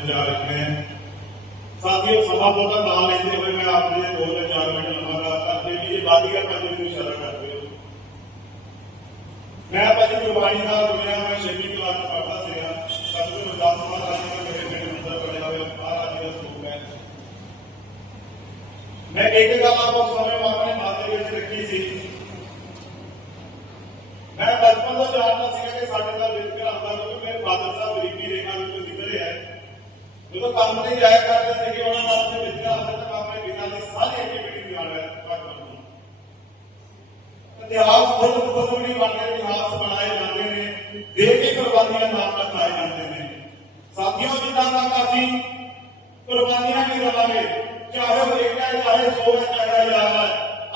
انتظار نام لیتے ہوئے میں آپ آپ نے دو چار منٹ لمبا لیے کا پہلے پہلے بھی اشارہ میں میں میں قربانی شہری کلاس پڑھتا ایک گل کو سمے اپنے رکھی اپنی میں بچپن جانتا ਕੰਮ ਨਹੀਂ ਜਾਇਆ ਕਰਦੇ ਸੀਗੇ ਉਹਨਾਂ ਵਾਸਤੇ ਵਿਦਿਆ ਹਸਤ ਆਪਣੇ ਬਿਨਾਂ ਦੀ ਸਾਰੀ ਐਕਟੀਵਿਟੀ ਨਾਲ ਇਤਿਹਾਸ ਖੁਦ ਖੁਦ ਵੀ ਬਣਦੇ ਇਤਿਹਾਸ ਬਣਾਏ ਜਾਂਦੇ ਨੇ ਦੇ ਕੇ ਕੁਰਬਾਨੀਆਂ ਨਾਮ ਤੱਕ ਆਏ ਜਾਂਦੇ ਨੇ ਸਾਥੀਓ ਜਿੱਦਾਂ ਤੱਕ ਅਸੀਂ ਕੁਰਬਾਨੀਆਂ ਨਹੀਂ ਰਵਾਂਗੇ ਚਾਹੇ ਉਹ ਇੱਕ ਹੈ ਚਾਹੇ ਸੌ ਹੈ ਚਾਹੇ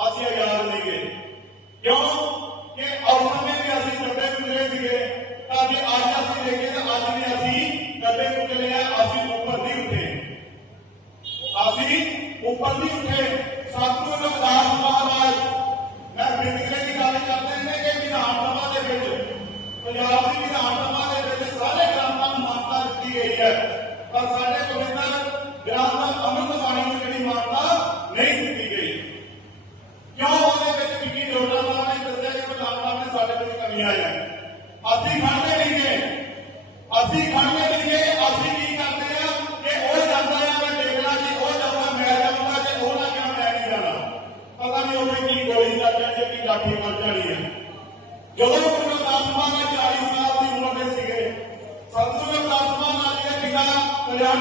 ਹਜ਼ਾਰ ਹੈ ਨਹੀਂ ਗਏ ਕਿਉਂ مانتا نہیں کمی آپ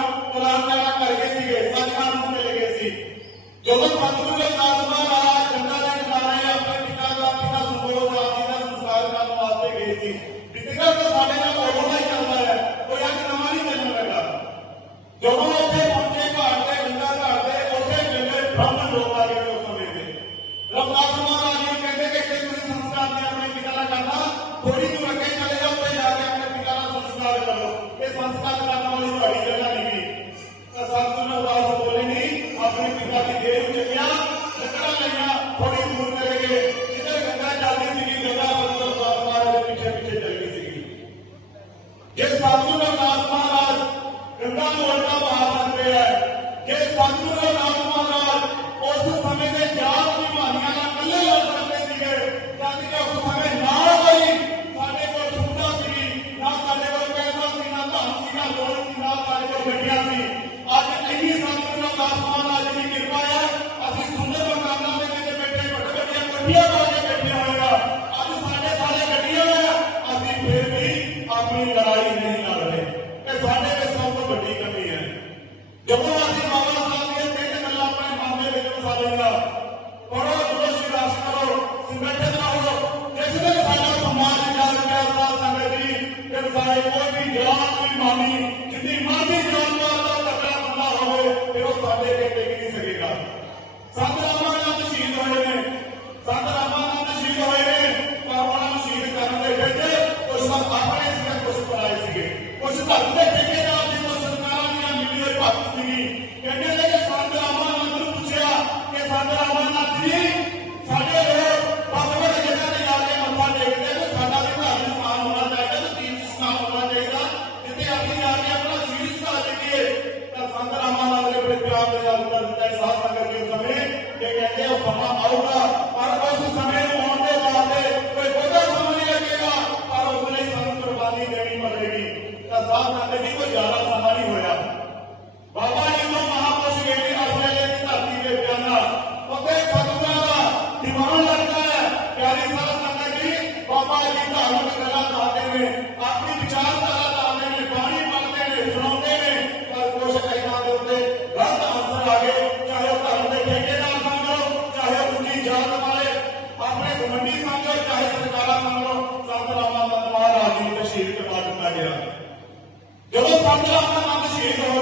ਗੁਲਾਮ ਗੁਲਾਮ ਜਾਨਾ ਕਰ ਸੀਗੇ ਸੱਚਖੰਡ ਨੂੰ ਮਿਲ ਗਏ ਸੀ ਜਦੋਂ ਪੰਥ ਨੂੰ ਕਾਸਬਾ Cuando ਸੰਤ ਰਾਮਾ ਨੰਦ ਸ਼ਹੀਦ ਹੋ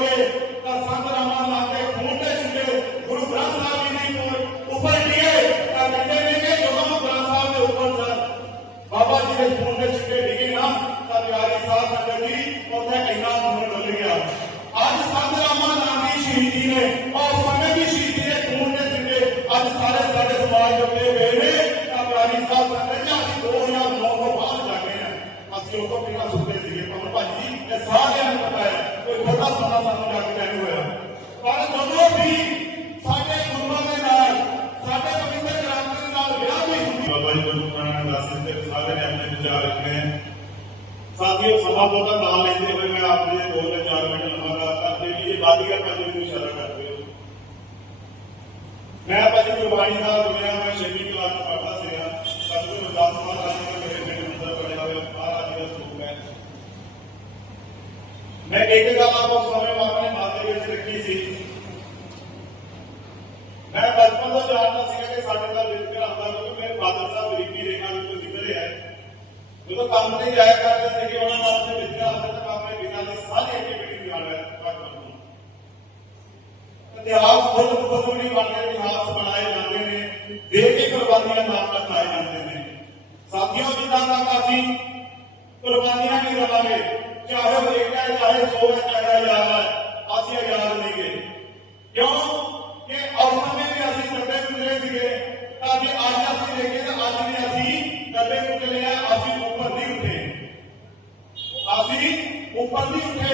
ਤਾਂ ਸੰਤ ਰਾਮਾ ਦੇ ਖੂਨ ਦੇ ਛਿੰਦੇ ਗੁਰੂ ਗ੍ਰੰਥ ਸਾਹਿਬ ਜੀ ਦੀ ਉੱਪਰ ਤਾਂ ਕਹਿੰਦੇ ਨੇ ਕਿ ਜਦੋਂ ਗ੍ਰੰਥ ਸਾਹਿਬ ਬਾਬਾ ਜੀ ਦੇ ਖੂਨ ਦੇ ਛਿੰਦੇ ਡਿਗੇ ਨਾ ਤਾਂ ਪਿਆਰੀ ਸਾਧ ਸੰਗਤ ਜੀ ਉੱਥੇ ਇੰਨਾ ਮਨ ਡੁੱਲ ਗਿਆ ਅੱਜ ਸੰਤ ਰਾਮਾ ਦੀ ਸ਼ਹੀਦੀ ਨੇ ਔਰ ਸਮੇਂ ਦੀ ਸ਼ਹੀਦੀ ਦੇ ਖੂਨ ਦੇ ਛਿੰਦੇ ਅੱਜ ਸਾਰੇ ਸਾਡੇ ਸਮਾਜ ਦੇ ਉੱਤੇ ਨੇ ਤਾਂ ਪਿਆਰੀ ਸਾਧ ਸੰਗਤ 2009 ਤੋਂ ਬਾਅਦ ਜਾਗੇ ਆ ਅਸੀਂ ਉਹ ساتھی سب لیں گے میں ਇੱਕ ਗੱਲ ਆਪ ਸਾਰੇ ਆਪਣੇ ਮਨ ਦੇ ਵਿੱਚ ਰੱਖੀ ਸੀ ਮੈਂ ਬਚਪਨ ਤੋਂ ਜਾਣਦਾ ਸੀ ਕਿ ਸਾਡੇ ਦਾ ਜ਼ਿਕਰ ਆਉਂਦਾ ਕਿਉਂਕਿ ਮੇਰੇ ਫਾਦਰ ਸਾਹਿਬ ਗਰੀਬੀ ਰੇਖਾ ਵਿੱਚ ਜ਼ਿਕਰ ਹੈ ਜਦੋਂ ਕੰਮ ਨਹੀਂ ਜਾਇਆ ਕਰਦੇ ਸੀ ਕਿ ਉਹਨਾਂ ਵਾਸਤੇ ਵਿਦਿਆ ਆਸਣ ਦਾ ਕੰਮ ਹੈ ਬਿਨਾਂ ਦੀ ਸਾਰੀ ਐਕਟੀਵਿਟੀ ਨਾਲ ਹੈ ਇਤਿਹਾਸ ਖੁਦ ਖੁਦ ਵੀ ਬਣਦੇ ਇਤਿਹਾਸ ਬਣਾਏ ਜਾਂਦੇ ਨੇ ਦੇ ਕੇ ਕੁਰਬਾਨੀਆਂ ਨਾਮ ਰਖਾਏ ਜਾਂਦੇ ਨੇ ਸਾਥੀਓ ਜਿੱਦਾਂ ਦਾ ਕਾਫੀ ਕੁਰਬਾਨੀਆਂ ਨਹੀਂ ਰਵਾਂਗੇ آزاد نہیںبے دیکھے اوپر نہیں اٹھے اوپر نہیں اٹھے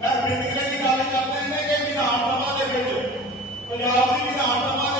ਮੈਂ ਬੇਨਤੀ ਕਰਨ ਦੀ ਗੱਲ ਕਰਦੇ ਨੇ ਕਿ ਵਿਧਾਨ ਸਭਾ ਦੇ ਵਿੱਚ ਪੰਜਾਬ ਦੀ ਵਿਧਾਨ ਸਭਾ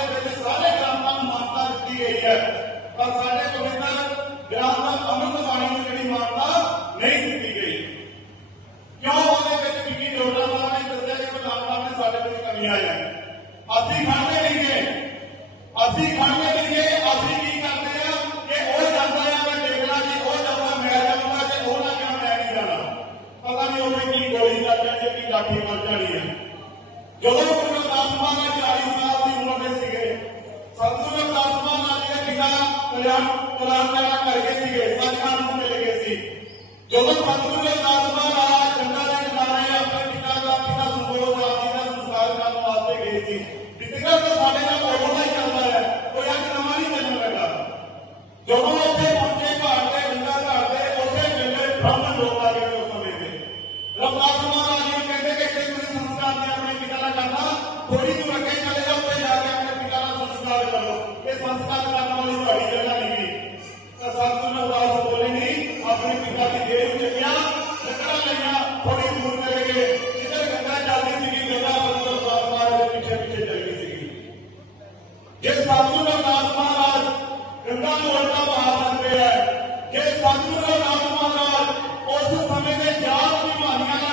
ਕੰਮ ਆ ਹੈ ਜੇ ਸਾਨੂੰ ਦਾ ਨਾਮ ਨਾਲ ਉਸ ਸਮੇਂ ਦੇ ਯਾਦ ਨਿਭਾਉਣੀਆਂ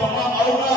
ক্ষমা মাওলা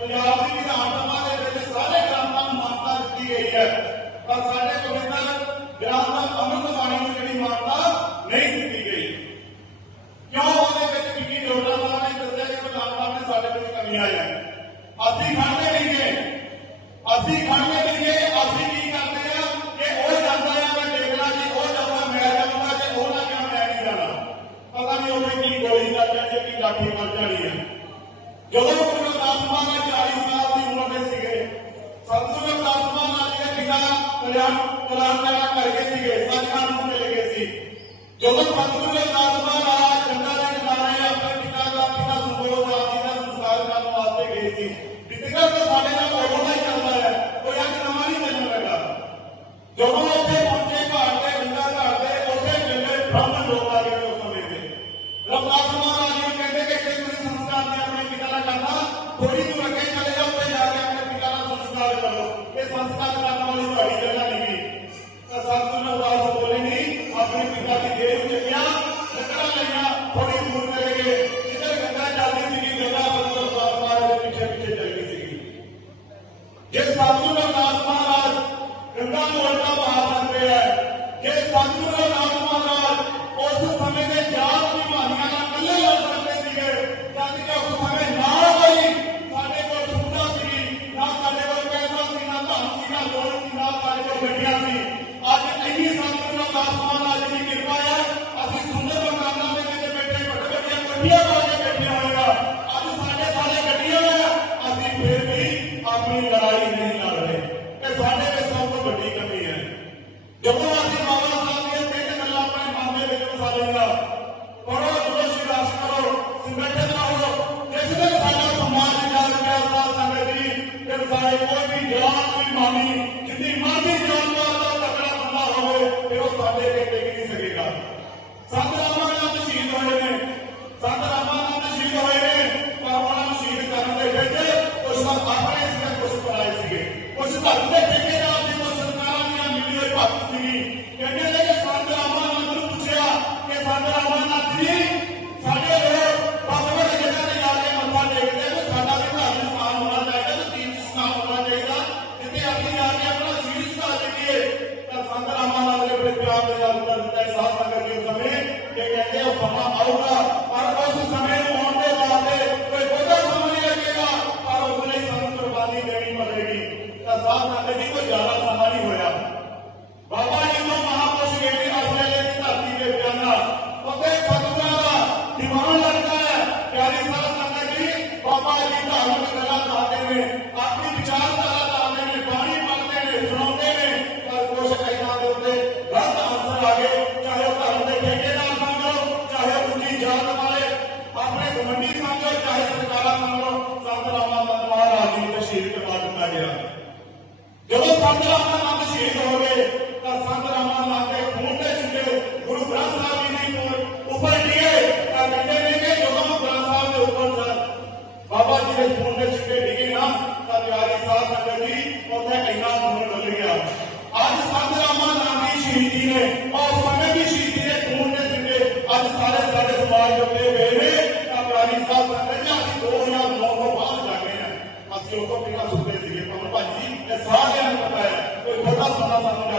سارے جانتا دیتی گئی ہے مانتا نہیں دیکھی گئی کیوں کہ نوٹر نے سمیا ہے Yolun kontrolü lazım ਕਿ ਸਾਨੂੰ ਇਹ ਨਾਮ ਨਾਲ ਉਸ ਸਮੇਂ ਦੇ ਜਾ ਜਦੋਂ ਸੰਤ ਰਾਮਾ ਰਾਮਾਨੰਦ ਸ਼ਹੀਦ ਹੋ ਗਏ ਤਾਂ ਸੰਤ ਰਾਮਾਨੰਦ ਦੇ ਖੂਨ ਦੇ ਛਿੱਟੇ ਗੁਰੂ ਗ੍ਰੰਥ ਸਾਹਿਬ ਜੀ ਦੇ ਉੱਪਰ ਡਿੱਗੇ ਤਾਂ ਕਹਿੰਦੇ ਨੇ ਕਿ ਜਦੋਂ ਗ੍ਰੰਥ ਸਾਹਿਬ ਦੇ ਉੱਪਰ ਸਰ ਬਾਬਾ ਜੀ ਦੇ ਖੂਨ Allah